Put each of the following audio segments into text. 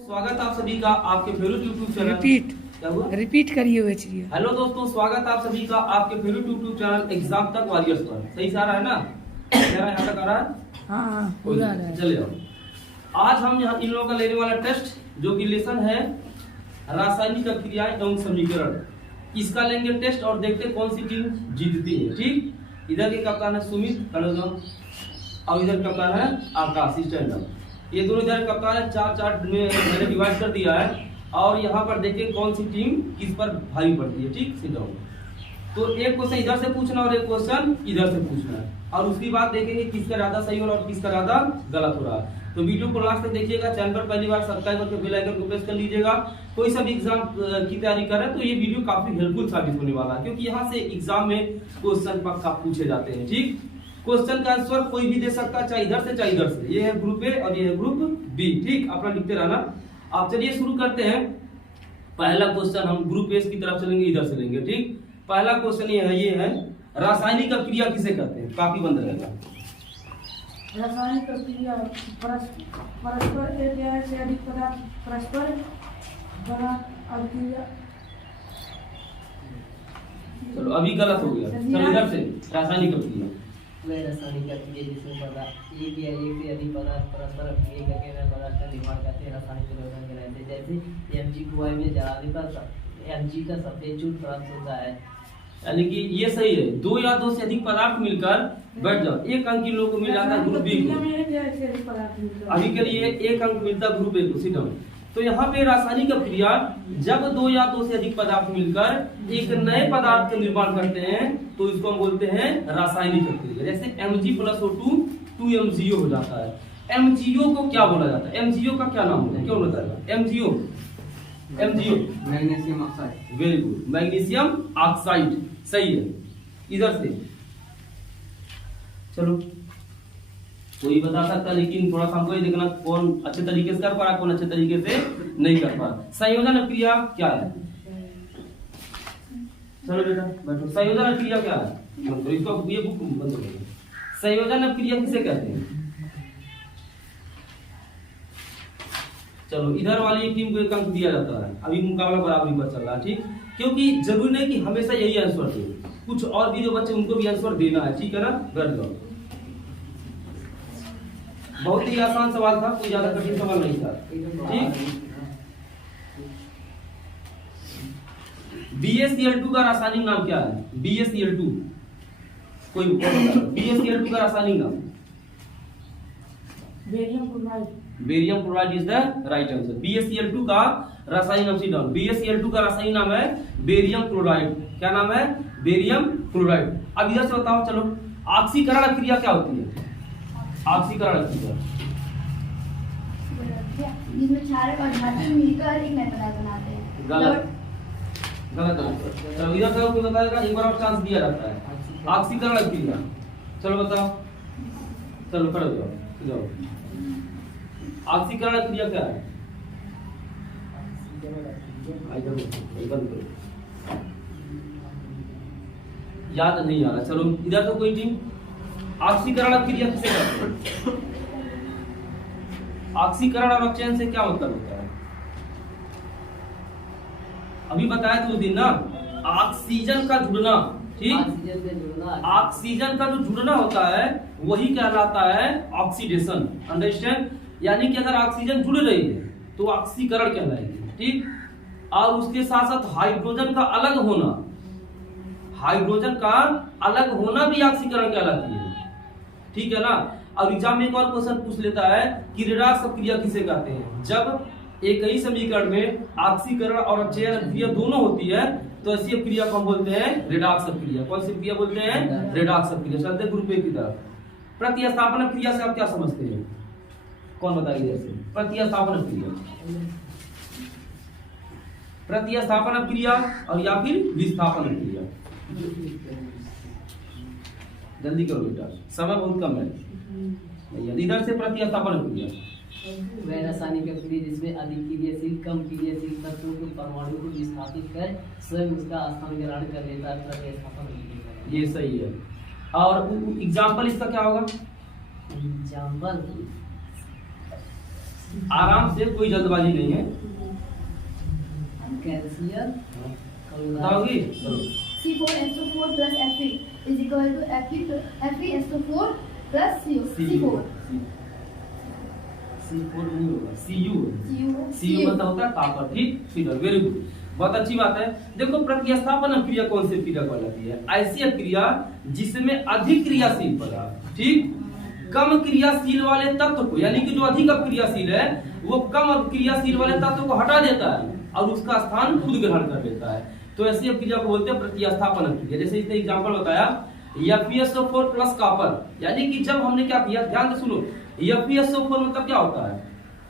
स्वागत आप सभी का आपके फेवरेट यूट्यूब चैनल क्या हुआ रिपीट करिए हुए चलिए। हेलो दोस्तों, स्वागत आप सभी का आपके फेवरेट यूट्यूब चैनल एग्जाम तक वॉरियर्स पर। सही से आ रहा है ना? यहाँ तक आ रहा है? हाँ पूरा आ रहा है। चले आओ। आज हम यहाँ इन लोगों का लेने वाला टेस्ट जो कि लेसन है रासायनिक अभिक्रियाएं एवं समीकरण, इसका लेंगे टेस्ट और देखते कौन सी टीम जीतती है। ठीक, इधर के कप्तान है सुमित और इधर कप्तान है आकाश स्टैंडअप। ये दोनों इधर कप्तान है, चार में मैंने डिवाइड कर दिया है और यहाँ पर देखिए कौन सी टीम किस पर भारी पड़ती है। ठीक, सीधा तो एक क्वेश्चन इधर से पूछना और एक क्वेश्चन इधर से पूछना है और उसकी बात देखेंगे किसका ज्यादा सही हो रहा है और किसका ज्यादा गलत हो रहा है। तो वीडियो को लास्ट तक देखिएगा। चैनल पर पहली बार सब्सक्राइब करके बेल आइकन को प्रेस कर लीजिएगा। कोई सा भी एग्जाम की तैयारी कर रहे हैं तो ये वीडियो काफी हेल्पफुल साबित होने वाला है, क्योंकि यहाँ से एग्जाम में क्वेश्चन पक्का पूछे जाते हैं। ठीक, क्वेश्चन का आंसर कोई भी दे सकता है, चाहे इधर से चाहे इधर से। ये है ग्रुप ए और ये है ग्रुप बी। ठीक, अपना लिखते रहना। आप चलिए शुरू करते हैं। पहला क्वेश्चन हम ग्रुप ए की तरफ चलेंगे, इधर से लेंगे। ठीक, पहला क्वेश्चन ये है रासायनिक अभिक्रिया किसे कहते हैं? काफी बंद रहेगा। रासायनिक अभिक्रिया परस्पर एक या से अधिक पदार्थ परस्पर बना अभिक्रिया। चलो अभी गलत हो गया। चलो इधर से रासायनिक अभिक्रिया। वह रासायनिक अभिक्रिया जिसमें पदार्थ एक या एक से अधिक पदार्थ परस्पर अभिक्रिया करके नए पदार्थ का निर्माण करते हैं, रासायनिक परिवर्तन कहलाते हैं। जैसे Mg2 में जलाने पर Mg का सफेद चूर्ण प्राप्त होता है। यानी कि ये सही है। दो या दो से अधिक पदार्थ मिलकर बैठ जाओ, एक अंक इन लोगों को मिल जाता है ग्रुप बी को। अभी के लिए एक अंक मिलता है ग्रुप ए को। सीधा तो यहाँ पे रासायनिक अभिक्रिया जब दो या दो से अधिक पदार्थ मिलकर एक नए पदार्थ का निर्माण करते हैं तो इसको हम बोलते हैं रासायनिक अभिक्रिया। जैसे Mg+O2 2MgO हो जाता है। MgO को क्या बोला जाता है? MgO का क्या नाम होता है? क्यों बताएगा? MgO magnesium oxide. Very good, magnesium oxide सही है। इधर से चलो कोई बता सकता, लेकिन थोड़ा सा हमको ये देखना कौन अच्छे तरीके से कर पा रहा, कौन अच्छे तरीके से नहीं कर पा रहा। संयोजन अभिक्रिया क्या है? चलो बेटा बैठो। संयोजन अभिक्रिया क्या है? तो इसको ये बुक बंद कर दो। संयोजन अभिक्रिया किसे कहते हैं? चलो इधर वाली टीम को एक अंक दिया जाता है। अभी मुकाबला बराबरी पर चल रहा है। ठीक, क्योंकि जरूरी नहीं कि हमेशा यही आंसर दे, कुछ और भी जो बच्चे उनको भी आंसर देना है। ठीक है ना? बैठ जाओ। बहुत ही आसान सवाल था, कोई ज्यादा कठिन सवाल नहीं था। ठीक, BaCl2 का रासायनिक नाम क्या है? BaCl2 कोई BaCl2 का रासायनिक नाम? Barium chloride is the right answer. BaCl2 का रासायनिक नाम सीधा। BaCl2 का रासायनिक नाम है बेरियम क्लोराइड। क्या नाम है? Barium chloride. अब इधर से बताओ। चलो ऑक्सीकरण अभिक्रिया क्या होती है? ऑक्सीकरण अभिक्रिया जिसमें क्षारक और धातु मिलकर एक नए पदार्थ बनाते हैं। गलत आंसर। चलो इधर से कोई बताएगा? एक बार और चांस दिया जाता है। ऑक्सीकरण अभिक्रिया चलो बताओ। चलो खड़े हो जाओ। ऑक्सीकरण अभिक्रिया क्या है? याद नहीं आ रहा। चलो इधर तो कोई टीम ऑक्सीकरण अभिक्रिया किसे कहते हैं? ऑक्सीकरण और अपचयन से क्या मतलब होता है? अभी बताया तो उस दिन ना, ऑक्सीजन का जुड़ना। ठीक, ऑक्सीजन का जो जुड़ना होता है वही कहलाता है ऑक्सीडेशन। अंडरस्टैंड? यानी कि अगर ऑक्सीजन जुड़ रही है तो ऑक्सीकरण कहलाएगी। ठीक, और उसके साथ साथ हाइड्रोजन का अलग होना, हाइड्रोजन का अलग होना भी ऑक्सीकरण कहलाती है। ठीक है ना? और एग्जाम में एक और क्वेश्चन पूछ लेता है कि रेडॉक्स अभिक्रिया किसे कहते हैं? जब एक ही समीकरण में ऑक्सीकरण और अपचयन अभिक्रिया दोनों होती है तो ऐसी अभिक्रिया को हम बोलते हैं रेडॉक्स अभिक्रिया। कौन सी अभिक्रिया बोलते हैं? रेडॉक्स अभिक्रिया। चलते ग्रुप ए की तरफ। प्रतिस्थापन अभिक्रिया से आप क्या समझते हैं? कौन बताइए? जैसे प्रतिस्थापन अभिक्रिया, प्रतिस्थापन अभिक्रिया और या फिर विस्थापन अभिक्रिया। जल्दी करो बेटा, समय बहुत कम है। इधर से प्रतिस्थापन अभिक्रिया वह रासायनिक अभिक्रिया जिसमें अधिक क्रियाशील कम क्रियाशील तत्वों के परमाणु को विस्थापित कर स्वयं उसका स्थान ग्रहण कर लेता है, प्रतिस्थापन अभिक्रिया। ये सही है। और एग्जाम्पल इसका क्या होगा? एग्जाम्पल आराम से, कोई जल्दबाजी नहीं है। कैल्शियम बताओगी? चलो। C4H2 plus Fe is equal to Fe2 plus C4. C4 नहीं होगा, Cu है। Cu Cu. मतलब होता है कॉपर, ठीक? फिर वेरी गुड, बहुत अच्छी बात है। देखो प्रतिस्थापन अक्रिया कौन सी क्रिया कहलाती है? ऐसी अक्रिया जिसमें अधिक क्रियाशील पदार्थ, ठीक, कम क्रियाशील वाले तत्व को, यानी कि जो अधिक क्रियाशील है वो कम क्रियाशील वाले तत्व को हटा देता है और उसका स्थान खुद ग्रहण कर लेता है, तो ऐसी अक्रिया को बोलते हैं प्रतिस्थापन अक्रिया। जैसे इसने एग्जांपल बताया FeSO4 प्लस कॉपर, यानी कि जब हमने क्या किया, ध्यान से सुनो, FeSO4 मतलब क्या होता है?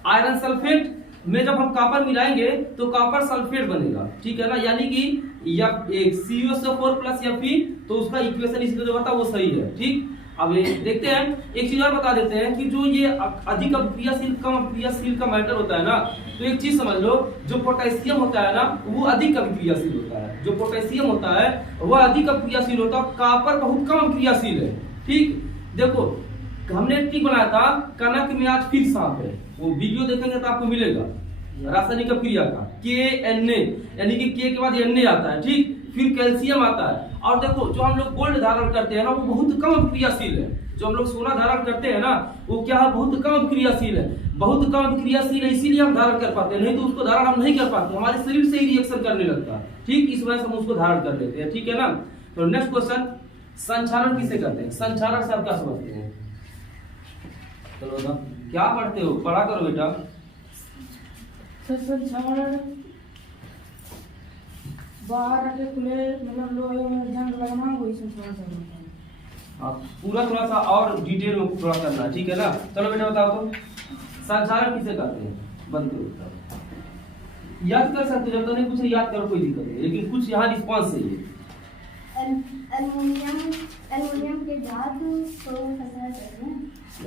आयरन सल्फेट में जब हम कॉपर मिलाएंगे तो कॉपर सल्फेट बनेगा, ठीक है ना, यानी कि CuSO4 प्लस Fe, तो उसका इक्वेशन इसमें जो होता है वो सही है, ठीक। अब ये देखते हैं, एक चीज और बता देते हैं कि जो ये अधिक क्रियाशील कम क्रियाशील का मैटर होता है ना, तो एक चीज समझ लो, जो पोटेशियम होता है ना वो अधिक क्रियाशील होता है, जो पोटेशियम होता है वह अधिक क्रियाशील होता है, कॉपर बहुत कम क्रियाशील है, ठीक। देखो हमने ट्रिक बनाया था, कनक में आज फिर सांप है, वो वीडियो देखेंगे तो आपको मिलेगा रासायनिक क्रिया का, KNA, यानी कि के बाद Na आता है, ठीक, फिर कैल्शियम आता है। और देखो जो हम लोग गोल्ड धारण करते हैं ना वो बहुत कम क्रियाशील है, जो हम लोग सोना धारण करते हैं ना वो क्या है, बहुत कम क्रियाशील है, बहुत कम क्रियाशील है, इसीलिए हम धारण कर पाते हैं, नहीं तो उसको धारण हम नहीं कर पाते, हमारे शरीर से ही रिएक्शन करने लगता है, ठीक, इस वजह से हम उसको धारण कर लेते हैं, ठीक है ना। तो नेक्स्ट क्वेश्चन, संचारण किसे कहते हैं? संचारण से आप क्या समझते हैं? चलो ना, क्या पढ़ते हो, पढ़ा करो बेटा। संचारण बाहर रखे खुले, मतलब लोहे में जंग लगना, वही संचारण होता है। आप पूरा थोड़ा सा और डिटेल में थोड़ा करना है, ठीक है ना। चलो बेटा बताओ तो, संचारण किसे कहते हैं? बंद करो, याद कर सकते हो, जब तो नहीं पूछे याद करो, कोई दिक्कत नहीं, लेकिन कुछ यहाँ रिस्पॉन्स चाहिए। एल्युमिनियम के धातु को संचारण करते हैं।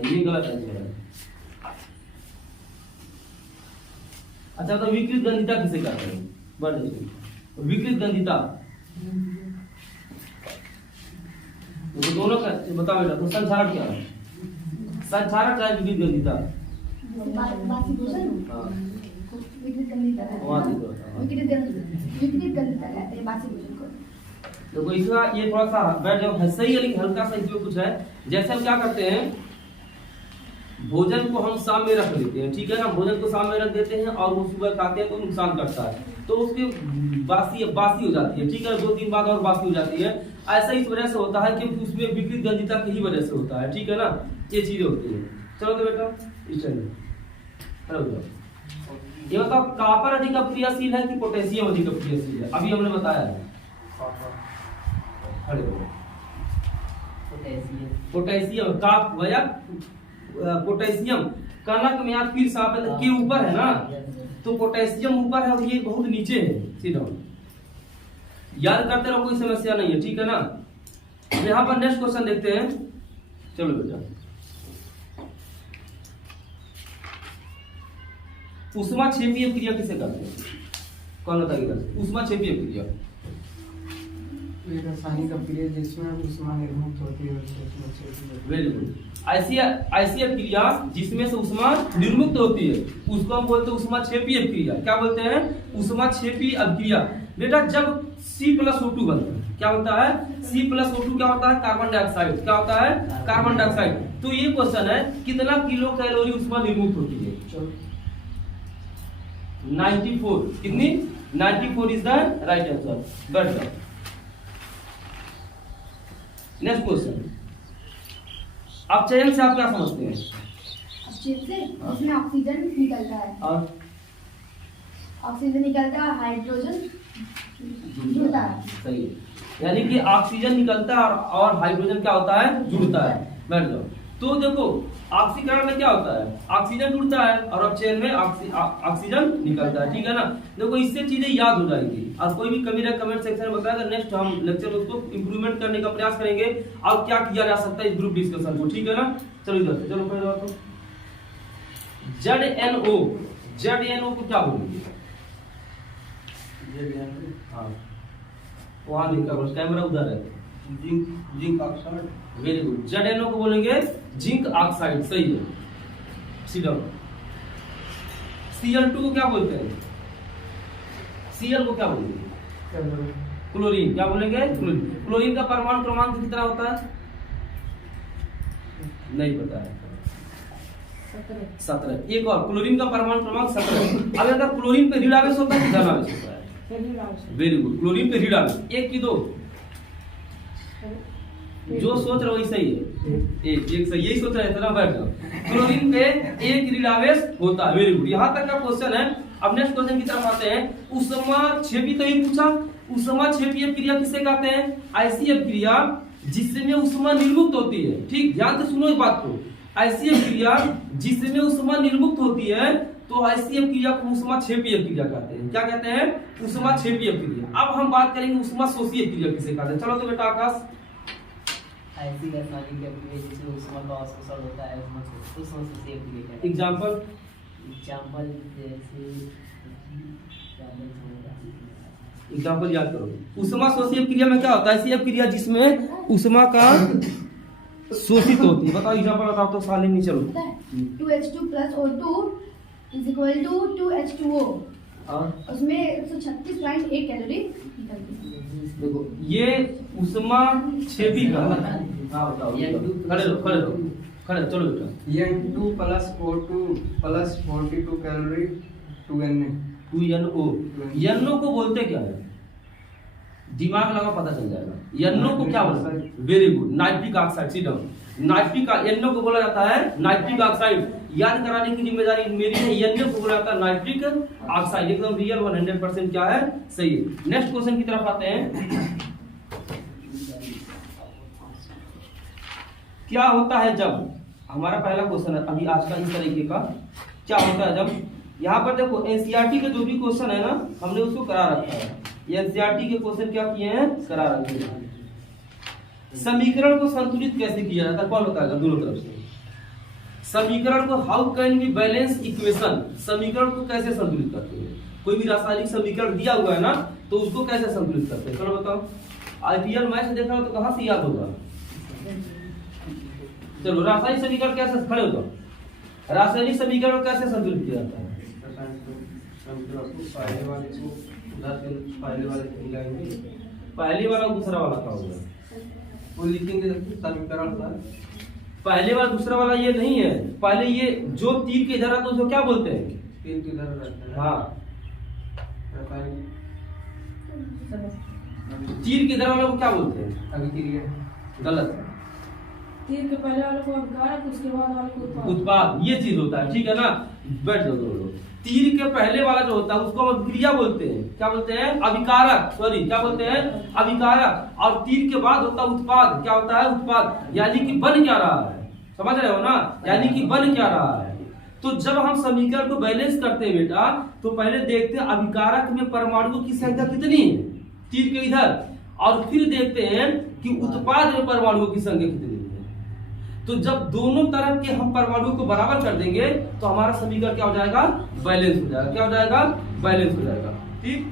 ये गलत आंसर है। अच्छा तो विकृत गंधिता किसे कहते हैं? विकृत गंधिता, तो दोनों का बताओ बेटा। तो संचारण क्या है? संचारण क्या है? विकृत गंधिता, बासी भोजन, हाँ विकृत गंधिता है, विकृत गंधिता कहते हैं बासी भोजन को। देखो इसका ये थोड़ा सा बैठ जाओ, है सही है लेकिन हल्का सा इसमें कुछ है। जैसे हम क्या करते हैं, भोजन को हम शाम में रख लेते हैं, ठीक है ना, भोजन को शाम में रख देते हैं और वो सुबह खाते हैं तो नुकसान करता है, तो उसकी बासी हो जाती है, ठीक है, 2 दिन बाद और बासी हो जाती है। ऐसा इस वजह से होता है कि उसमें विकृत गंधिता की ही वजह से होता है, ठीक है ना, ये चीजें होती है। चलो तो बेटा इस ये बताओ, कॉपर अधिक क्रियाशील है कि पोटेशियम अधिक क्रियाशील है? अभी हमने बताया है, पोटेशियम का वजह, पोटेशियम कनक में आज फिर सांप के ऊपर है ना, तो पोटेशियम ऊपर है और ये बहुत नीचे है, सीधा याद करते रहो, कोई समस्या नहीं है, ठीक है ना। यहाँ पर नेक्स्ट क्वेश्चन देखते हैं। चलो बेटा, ऊष्माक्षेपीय क्रिया किसे कहते हैं? कौन बताएगा? ऊष्माक्षेपीय क्रिया रासायनिक क्रिया जिसमें ऊष्मा निर्मुक्त होती है, वेरी गुड। ऐसी क्रिया जिसमें से ऊष्मा निर्मुक्त होती है उसको हम बोलते हैं ऊष्माक्षेपीय क्रिया। क्या बोलते हैं? ऊष्माक्षेपीय अभिक्रिया। बेटा जब C+O2 बनता है, क्या होता है? C+O2 क्या होता है? Carbon dioxide. क्या होता है? Carbon dioxide. तो ये क्वेश्चन है, कितना किलो कैलोरी ऊष्मा निर्मुक्त होती है? 94। कितनी? 94 इज द राइट आंसर। बैठ जाओ। नेक्स्ट क्वेश्चन, अपचयन से आप क्या समझते हैं? अपचयन से इसमें ऑक्सीजन निकलता है, और ऑक्सीजन निकलता है, हाइड्रोजन जुड़ता है। सही है, यानी कि ऑक्सीजन निकलता है और हाइड्रोजन क्या होता है? जुड़ता है। बैठ जाओ। तो देखो ऑक्सीकरण में क्या होता है? ऑक्सीजन जुड़ता है और अपचयन में ऑक्सीजन निकलता है, ठीक है ना। देखो इससे चीजें याद हो जाएगी। और कोई भी कमी रहे कमेंट सेक्शन में बताएगा, नेक्स्ट हम लेक्चर में उसको इंप्रूवमेंट करने का प्रयास करेंगे और क्या किया जा सकता है इस ग्रुप डिस्कशन को, ठीक है ना। चलो इधर से, चलो पहले बात तो ZNO को क्या बोलेंगे? हाँ वहां देखा, कैमरा उधर है। Zinc oxide. Very good. ZNO को बोलेंगे जिंक ऑक्साइड। सही है, सीधा। Cl2 को क्या बोलते हैं? Cl को क्या बोलेंगे? क्लोरीन। क्या बोलेंगे? क्लोरीन। क्लोरीन का परमाणु क्रमांक कितना होता है? नहीं पता है। 17। एक और, क्लोरीन का परमाणु क्रमांक 17। अब अगर क्लोरीन पे ऋण आवेश होता है कि धन आवेश होता है? वेरी गुड, क्लोरीन पे ऋण आवेश। एक की दो? जो सोच रहे हो वही सही है। एक सही, यही सोच रहे थे ना, बैठ जाओ। क्लोरीन पे एक ऋण आवेश होता है। वेरी गुड, यहाँ तक का क्वेश्चन है। अब नेक्स्ट क्वेश्चन की तरफ आते हैं। ऊष्माक्षेपी तो ये पूछा, ऊष्माक्षेपीय क्रिया किसे कहते हैं? ऐसी क्रिया जिसमें ऊष्मा निर्मुक्त होती है। ठीक, ध्यान से सुनो इस बात को। ऐसी क्रिया जिसमें ऊष्मा निर्मुक्त होती है तो ऐसी क्रिया को ऊष्माक्षेपीय क्रिया कहते हैं। क्या कहते हैं? ऊष्माक्षेपीय क्रिया। अब हम बात करेंगे ऊष्माशोषीय क्रिया किसे कहते हैं। चलो तो बेटा आकाश। ऐसी रासायनिक क्रिया जिसमें ऊष्मा का अवशोषण होता है ऊष्माशोषीय क्रिया कहते हैं। एग्जाम्पल एग्जाम्पल याद करो। ऊष्माशोषीय क्रिया में क्या होता है? ऐसी क्रिया जिसमें ऊष्मा का शोषित होती है। बताओ एग्जाम्पल बताओ तो साले नहीं। चलो 2H2 plus O2 is equal to 2H2O और उसमें 136.8 कैलोरी निकलती है। देखो ये ऊष्माक्षेपी का। हाँ बताओ, खड़े रहो चलो बेटा। N2 plus O2 plus 42 calorie 2Na। 2NO। NO को बोलते क्या है? दिमाग लगा पता चल जाएगा। NO को क्या बोलते हैं? Very good, nitric oxide. सीधा नाइट्रिक NO को बोला जाता है नाइट्रिक ऑक्साइड। याद कराने की जिम्मेदारी मेरी है। NO को बोला जाता है नाइट्रिक ऑक्साइड। एकदम रियल 100% क्या है? सही है। नेक्स्ट क्वेश्चन की तरफ आते हैं। क्या होता है जब, हमारा पहला क्वेश्चन है अभी आज का इस तरीके का, क्या होता है जब, यहाँ पर देखो एनसीईआरटी के जो भी क्वेश्चन है ना हमने उसको करा रखा है। एनसीईआरटी के क्वेश्चन क्या किए हैं? करा रखे हैं। समीकरण को संतुलित कैसे किया जाता है? कौन बताएगा दोनों तरफ से? समीकरण को how can be balance equation, समीकरण को कैसे संतुलित करते हैं? कोई भी रासायनिक समीकरण दिया हुआ है ना तो उसको कैसे संतुलित करते हैं? चलो बताओ। आईपीएल मैच देखा हो तो कहाँ से याद होगा? चलो रासायनिक समीकरण कैसे, खड़े हो जाओ। रासायनिक समीकरण कैसे संतुलित किया जाता है? पहले वाला दूसरा वाला क्या होगा? वो लिखेंगे समीकरण का। पहले वाला दूसरा वाला ये नहीं है। पहले ये जो तीर के इधर आता है उसको क्या बोलते हैं? तीर के इधर रहता है। हाँ, तीर के इधर वाले को क्या बोलते हैं? अभिक्रिया। गलत। तीर के पहले वाले को अभिकारक, उसके बाद वाले को उत्पाद। उत्पाद, ये चीज होता है। ठीक है ना, बैठ जाओ दोनों लोग। तीर के पहले वाला जो होता है उसको हम अभिक्रिया बोलते हैं। क्या बोलते हैं? अभिकारक। सॉरी, क्या बोलते हैं? अभिकारक। और तीर के बाद होता है उत्पाद। क्या होता है? उत्पाद। यानी कि बन क्या रहा है, समझ रहे हो ना? यानी कि बन क्या रहा है। तो जब हम समीकरण को बैलेंस करते हैं बेटा तो पहले देखते हैं अभिकारक में परमाणुओं की संख्या कितनी है तीर के इधर, और फिर देखते हैं कि उत्पाद में परमाणुओं की संख्या कितनी है। तो जब दोनों तरफ के हम परमाणुओं को बराबर कर देंगे तो हमारा समीकरण क्या हो जाएगा? बैलेंस हो जाएगा। क्या हो जाएगा? बैलेंस हो जाएगा। ठीक।